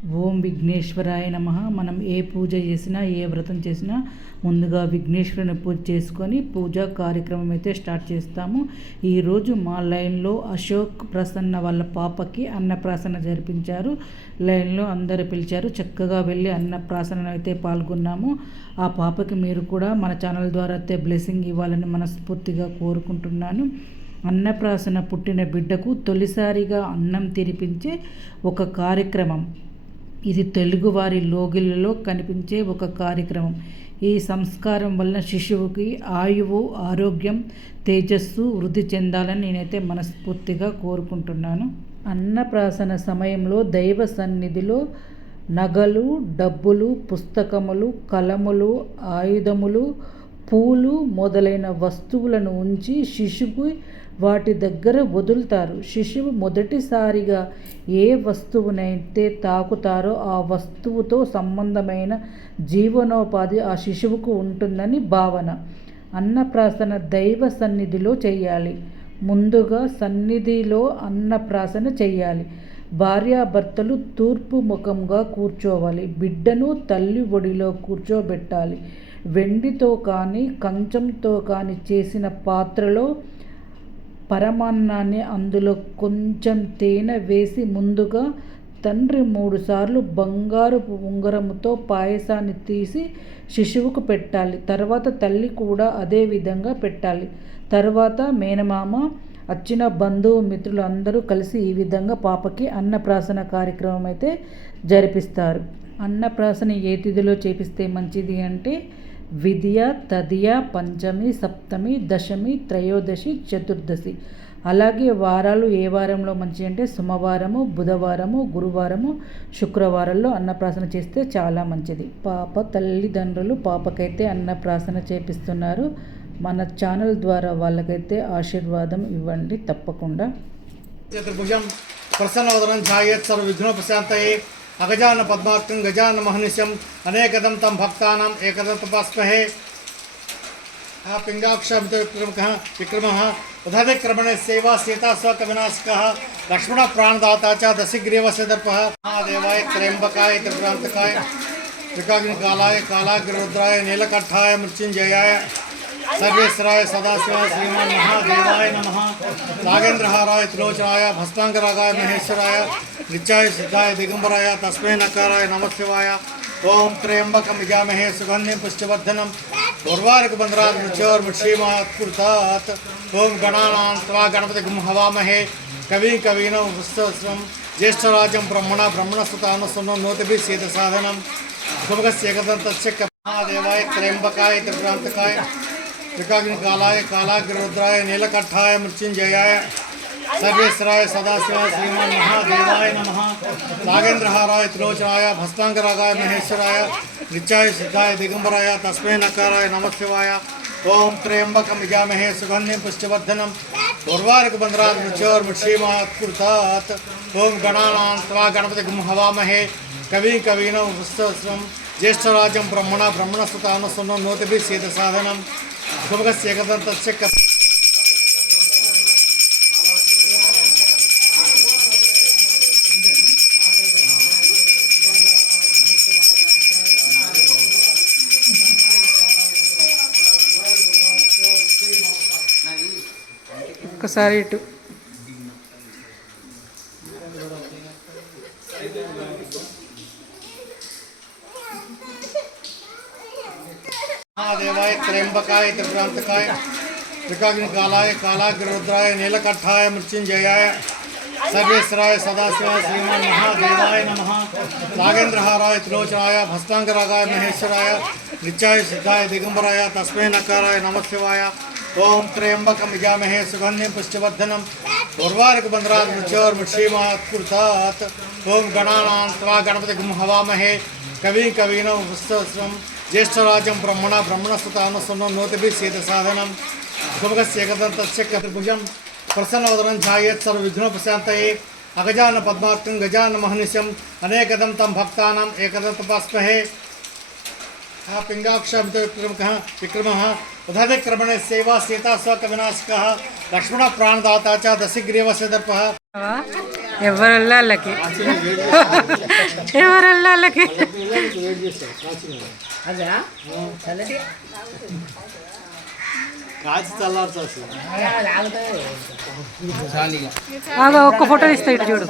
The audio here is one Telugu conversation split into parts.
ఓం విఘ్నేశ్వరాయ నమః. మనం ఏ పూజ చేసినా ఏ వ్రతం చేసినా ముందుగా విఘ్నేశ్వరుని పూజ చేసుకొని పూజా కార్యక్రమం అయితే స్టార్ట్ చేస్తాము. ఈరోజు మా లైన్లో అశోక్ ప్రసన్న వాళ్ళ పాపకి అన్నప్రాసన జరిపించారు. లైన్లో అందరు పిలిచారు. చక్కగా వెళ్ళి అన్నప్రాసన అయితే పాల్గొన్నాము. ఆ పాపకి మీరు కూడా మన ఛానల్ ద్వారా అయితే బ్లెస్సింగ్ ఇవ్వాలని మనస్ఫూర్తిగా కోరుకుంటున్నాను. అన్నప్రాసన పుట్టిన బిడ్డకు తొలిసారిగా అన్నం తినిపించే ఒక కార్యక్రమం. ఇది తెలుగువారి లోగిళ్ళలో కనిపించే ఒక కార్యక్రమం. ఈ సంస్కారం వలన శిశువుకి ఆయువు, ఆరోగ్యం, తేజస్సు వృద్ధి చెందాలని నేనైతే మనస్ఫూర్తిగా కోరుకుంటున్నాను. అన్నప్రాసన సమయంలో దైవ సన్నిధిలో నగలు, డబ్బులు, పుస్తకములు, కలములు, ఆయుధములు, పూలు మొదలైన వస్తువులను ఉంచి శిశువు వాటి దగ్గర వదులుతారు. శిశువు మొదటిసారిగా ఏ వస్తువునైతే తాకుతారో ఆ వస్తువుతో సంబంధమైన జీవనోపాధి ఆ శిశువుకు ఉంటుందని భావన. అన్నప్రాసన దైవ సన్నిధిలో చేయాలి. ముందుగా సన్నిధిలో అన్నప్రాసన చేయాలి. భార్యాభర్తలు తూర్పు ముఖంగా కూర్చోవాలి. బిడ్డను తల్లి ఒడిలో కూర్చోబెట్టాలి. వెండితో కానీ కంచంతో కానీ చేసిన పాత్రలో పరమాన్నాన్ని అందులో కొంచెం తేనె వేసి ముందుగా తండ్రి 3 సార్లు బంగారపు ఉంగరముతో పాయసాన్ని తీసి శిశువుకు పెట్టాలి. తర్వాత తల్లి కూడా అదే విధంగా పెట్టాలి. తర్వాత మేనమామ, వచ్చిన బంధువు, మిత్రులు అందరూ కలిసి ఈ విధంగా పాపకి అన్నప్రాసన కార్యక్రమం అయితే జరిపిస్తారు. అన్నప్రాసన ఏ తిథిలో చేపిస్తే మంచిది అంటే విద్య, తదియ, పంచమి, సప్తమి, దశమి, త్రయోదశి, చతుర్దశి. అలాగే వారాలు ఏ వారంలో మంచి అంటే సోమవారము, బుధవారము, గురువారము, శుక్రవారాల్లో అన్నప్రాసన చేస్తే చాలా మంచిది. పాప తల్లిదండ్రులు పాపకైతే అన్నప్రాసన చేపిస్తున్నారు. మన ఛానల్ ద్వారా వాళ్ళకైతే ఆశీర్వాదం ఇవ్వండి తప్పకుండా. చతుర్భుజం ప్రసన్నవదనం ఛాయేత్ సర్వ విఘ్నోపశాంతయే అగజాన పద్మార్కం గజాన మహనిశం అనేకదం తం భక్తానాం ఏకదం తపాస్మహే. పింగాక్షమిత విక్రమः ఉదధిక్రమणे సేవా సీతా స్వకవినాశకः లక్ష్మణ ప్రాణదాతా చ దశగ్రీవస్య దర్పः. మహాదేవాయ త్రయంబకాయ త్రిపురాంతకాయ త్రికాగ్నికాలాయ కాలాగ్నిరుద్రాయ నీలకంఠాయ మృత్యుంజయాయ सर्वेश्वराय सदाशिवाय श्रीमान महादेवाय नमः. नागेंद्रहाराय त्रिलोचनाय भस्मांगरागाय महेश्वराय नित्याय सिद्धाय दिगंबराय तस्मै नकाराय नमः शिवाय. ओम त्र्यंबकं यजामहे सुगंधिं पुष्टिवर्धनं उर्वारुकबन्धनात् मृत्योर्मुक्षीमात्. ओम गणानां त्वा गणपतिगुं हवामहे कविं कवीनां वस्तुस्वं ज्येष्ठराजं ब्रह्मणा ब्रह्मणस्पतानुसन्नोतिभिः सेदसाधनं शुभगस्य एकदन्तस्य महादेवाय त्र्यंबकाय त्रिपुरांतकाय त्रिकाग्निकालाय कालाग्निरुद्राय नीलकंठाय मृत्युंजयाय सर्वेश्वराय सदाशिवाय श्रीमान महादेवाय नमः. नागेंद्रहाराय त्रिलोचनाय भस्मांगरागाय महेश्वराय नित्याय सिद्धाय दिगंबराय तस्मै नकाराय नमः शिवाय. ओम त्र्यंबकं यजामहे सुगंधिं पुष्टिवर्धनं उर्वारुकबन्धनात् मृत्योर्मुक्षीमात्. ओम गणानां त्वा गणपतिगुं हवामहे कविं कवीनां वस्तुस्वं ज्येष्ठराजं ब्रह्मणा ब्रह्मणस्पतानुसन्नोतिभिः सेदसाधनं शुभगस्य एकदन्तस्य ఒక్కసారి ఇటు महादेवाय त्र्यंबकाय त्रिपुरांतकाय त्रिकाग्निकालाय कालाग्निरुद्राय नीलकंठाय मृत्युंजयाय सर्वेश्वराय सदाशिवाय श्रीमान महादेवाय नमः. नागेंद्रहाराय त्रिलोचनाय भस्मांगरागाय महेश्वराय नित्याय सिद्धाय दिगंबराय तस्मै नकाराय नमः शिवाय. ओम त्र्यंबकं यजामहे सुगंधिं पुष्टिवर्धनं उर्वारुकबन्धनात् मृत्योर्मुक्षीमात्. ओम गणानां त्वा गणपतिगुं हवामहे कविं कवीनां वस्तुस्वं ज्येष्ठराजं ब्रह्मणा ब्रह्मणस्पतानुसन्नोतिभिः सेदसाधनं शुभगस्य एकदन्तस्य चतुर्भुजं प्रसन्नवदनं ఛాయేత్ సర్వ విఘ్నోపశాంతయే అగజాన పద్మార్కం గజాన మహనిశం అనేకదం తం భక్తానాం ఏకదం తపాస్మహే. పింగాక్షమిత విక్రమः उदधिक्रमणे सेवा सीता स्वकविनाशकः लक्ष्मण प्राणदाता च दशग्रीवस्य दर्पः. ఎవరల్లా వాళ్ళకి ఎవరల్లా వాళ్ళకి ఒక్క ఫోటో ఇస్తా ఇటు చూడు.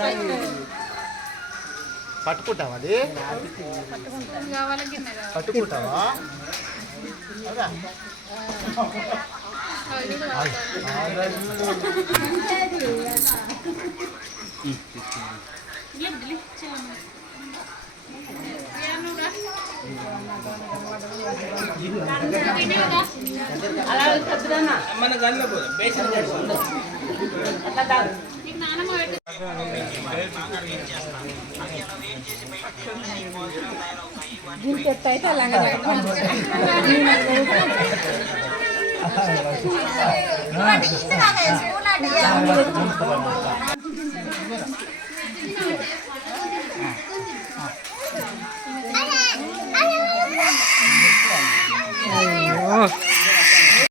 పట్టుకుంటావా అది పట్టుకుంటావా మన గంటలో అయితే లంగా అయ్యో